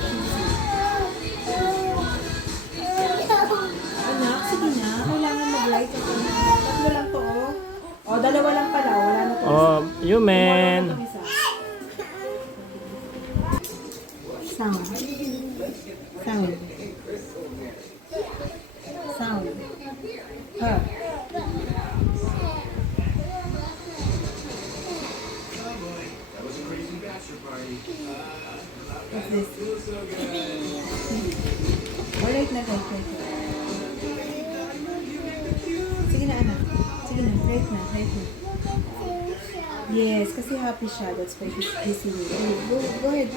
Shih Tzu. Anak, sige na. Kailangan mag-light ako. Tatlo lang to, oh. Oh, dalawa lang pala. Wala na to. Oh, you man. Sound. Sound. Sound. Huh. What's this? Oh, light na, light. Sige na, anak. Sige na, light na. Yes, kasi happy siya. That's why he's singing. Go ahead.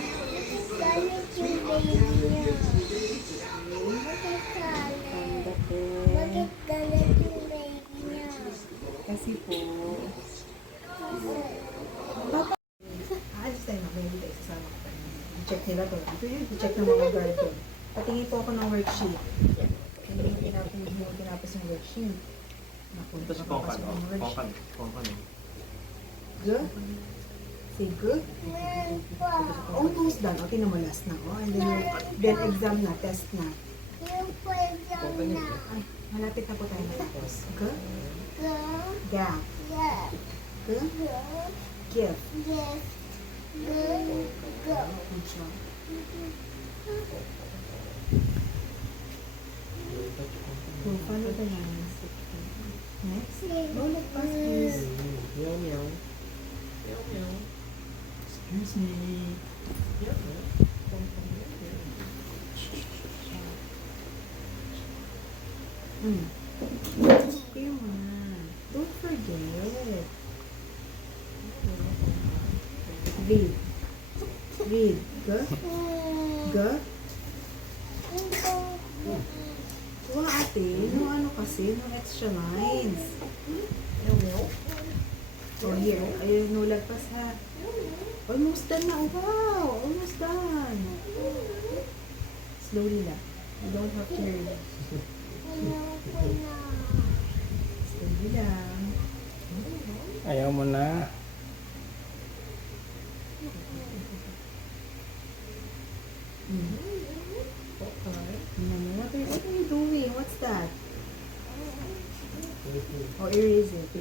Kasi po, Papa, aalis tayo na. May tayo sasama ka pa. I-check nila to. I-check ng mga guard to. Patingin po ako ng worksheet. Hindi yung tinapos yung worksheet. Napunta Tapos na papasok ng worksheet. Good? Say good? Almost done. O, tinan mo last na. O, and then exam na, test na. Ay, malapit na po tayo matapos. Good? Gap. Good? Give. Good job. So, follow the lines. Next. Roll it past, please. Meow meow. Meow meow. Excuse me. Meow meow. Kuya mo na. Don't forget. Read. Read. Go. Go. Wala ate. No ano kasi. No extra lines. Oh, here. Ayun, no lagpas ha. Almost done na. Oh, wow. Almost done. Slowly lang. You don't have to hurry. Slowly lang. Ayaw mo na. What are you doing? What's that? Oh, erase it.